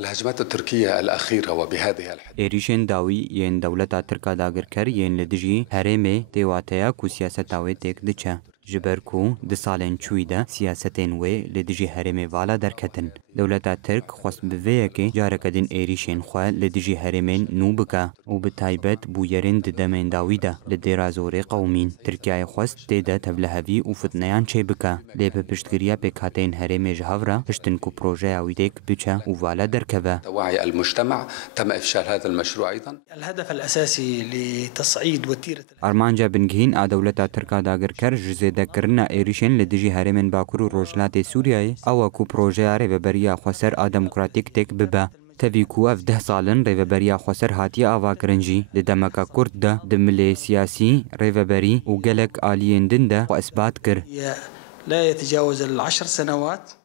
الهجمات التركية الأخيرة وبهذه الحد إيريشين داوي ين دولتا تركا داگر كر ين لدجي هرمي تيواتيا كو سياستاوي تيك دچا جبركو د سالن چويدا سياستين وي لدجي هرمي والا دركتن دولتا ترك خواست بويكي جاركدين إيريشين خوا لدجي هرمين نوبكا و بتايبت بو يرين دمين داويدا لديرازوري قومين تركيا خواست تيدا تبلهوي و فتنيان چه بكا لب پشتگريا بكاتين هرمي جهورا پشتن كو بروجي اويديك بچا و والا دركبا توعي المجتمع. تم إفشال هذا المشروع أيضا. الهدف الأساسي لتصعيد وتيرة أرمانجا بنگهين دولتا تركا داگر كر جزيدا كرنا إيريشين لدجي هرمين باكور و روجلات سوريا او كو بروجي ريبريا خسر ديمقراطيك تك ببا تفيكو اف 10 سالن ريبريا خسر هاتي آوا كرنجي لدمكا كرد دا دملي سياسي ريبري و گلك آليين دندا و اثبات كر لا يتجاوز 10 سنوات.